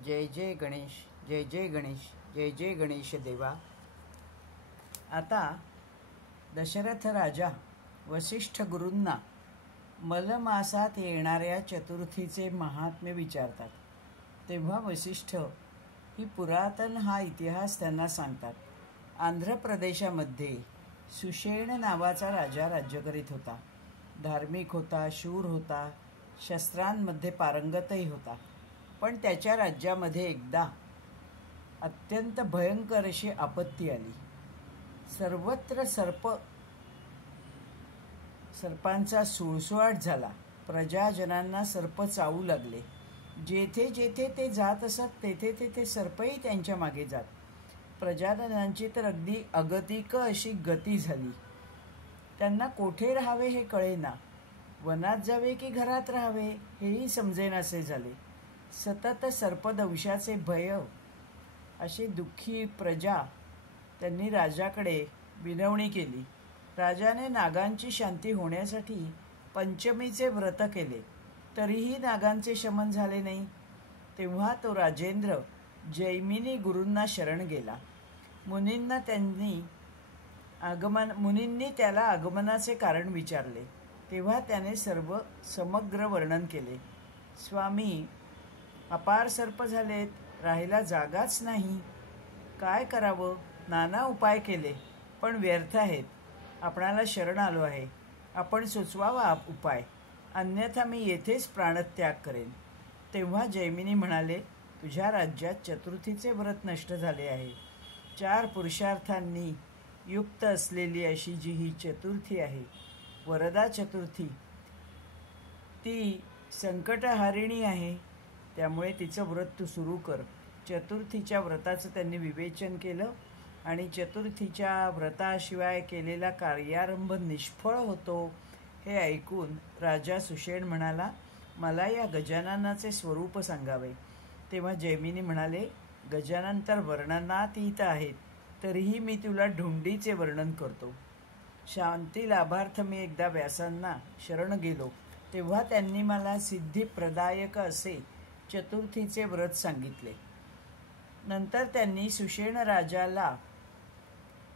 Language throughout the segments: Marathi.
जय जय गणेश, जय जय गणेश, जय जय गणेश देवा। आता दशरथ राजा वसिष्ठ गुरूंना मलमासात येणाऱ्या चतुर्थीचे महात्म्य विचारतात। तेव्हा वसिष्ठ ही पुरातन हा इतिहास त्यांना सांगतात। आंध्र प्रदेशामध्ये सुषेण नावाचा राजा राज्य करीत होता। धार्मिक होता, शूर होता, शस्त्रांमध्ये पारंगतही होता। पण त्याच्या राज्यामध्ये एकदा अत्यंत भयंकर अशी आपत्ती आली। सर्वत्र सर्पांचा सुळसुळाट झाला। प्रजाजनांना सर्प चावू लागले। जेथे जेथे ते जात असत तेथे तेथे सर्पही त्यांच्या मागे जात। प्रजाजनांची तर अगदी अगतिक अशी गती झाली। त्यांना कोठे राहावे हे कळेना, वनात जावे की घरात राहावे हेही समजेनासे झाले। सतत सर्पदंशाचे भय अशी दुःखी प्रजा त्यांनी राजाकडे विनवणी केली। राजाने नागांची शांती होण्यासाठी पंचमीचे व्रत केले, तरीही नागांचे शमन झाले नाही। तेव्हा तो राजेंद्र जैमिनी गुरूंना शरण गेला। मुनींनी त्याला आगमनाचे कारण विचारले। तेव्हा त्याने समग्र वर्णन केले। स्वामी, अपार सर्प झालेत, राहायला जागाच नाही, काय करावं? नाना उपाय केले पण व्यर्थ आहेत। आपणाला शरण आलो आहे, आपण सुचवावा उपाय, अन्यथा मी येथेच प्राणत्याग करेन। तेव्हा जैमिनी म्हणाले, तुझ्या राज्यात चतुर्थीचे व्रत नष्ट झाले आहे। 4 पुरुषार्थांनी युक्त असलेली अशी जी ही चतुर्थी आहे, वरदा चतुर्थी, ती संकटहारिणी आहे। त्यामुळे तिचं व्रत तू सुरू कर। चतुर्थीच्या व्रताचं त्यांनी विवेचन केलं आणि चतुर्थीच्या व्रताशिवाय केलेला कार्यारंभ निष्फळ होतो हे ऐकून राजा सुषेण म्हणाला, मला या गजाननाचे स्वरूप सांगावे। तेव्हा जैमिनी म्हणाले, गजानन तर वर्णनातीत आहेत, तरीही मी तुला ढुंडीचे वर्णन करतो। शांती लाभार्थ मी एकदा व्यासांना शरण गेलो, तेव्हा त्यांनी मला सिद्धिप्रदायक असे चतुर्थीचे व्रत सांगितले। नंतर त्यांनी सुषेण राजाला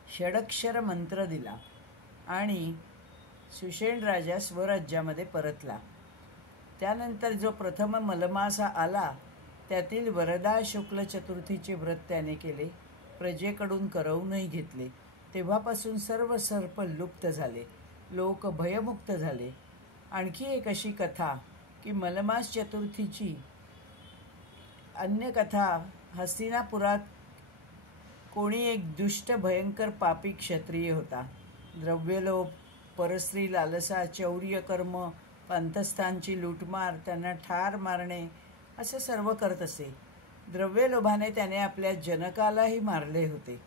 षडक्षर मंत्र दिला आणि सुषेण राजा स्वराज्यामध्ये परतला। त्यानंतर जो प्रथम मलमासा आला त्यातील वरदा शुक्ल चतुर्थीचे व्रत त्याने केले, प्रजेकडून करवूनही घेतले। तेव्हापासून सर्व सर्प लुप्त झाले, लोक भयमुक्त झाले। आणखी एक अशी कथा की मलमास चतुर्थीची अन्य कथा, हस्तिनापुरात कोणी एक दुष्ट भयंकर पापी क्षत्रिय होता। द्रव्यलोभ, परस्त्री लालसा, चौर्य कर्म, पंथस्थांची लूटमार, त्यांना ठार मारणे असं सर्व करत असे। द्रव्यलोभाने त्याने आपल्या जनकालाही मारले होते।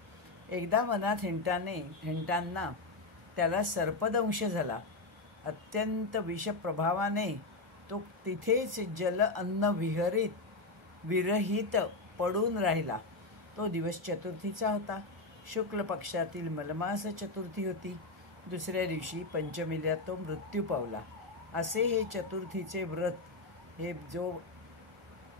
एकदा वनात हिंडताना त्याला सर्पदंश झाला। अत्यंत विषप्रभावाने तो तिथेच जल अन्न विरहित पडून राहिला। तो दिवस चतुर्थीचा होता। शुक्ल पक्षातील मलमास चतुर्थी होती। दुसऱ्या दिवशी पंचमीला तो मृत्यू पावला। असे हे चतुर्थीचे व्रत, हे जो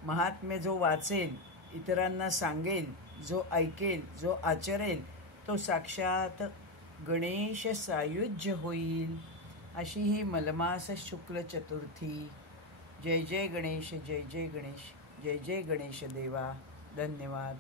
महात्म्य जो वाचेल, इतरांना सांगेल, जो ऐकेल, जो आचरेल, तो साक्षात गणेश सायुज्य होईल। अशी ही मलमास शुक्ल चतुर्थी। जय जय गणेश, जय जय गणेश, जय जय गणेश देवा। धन्यवाद।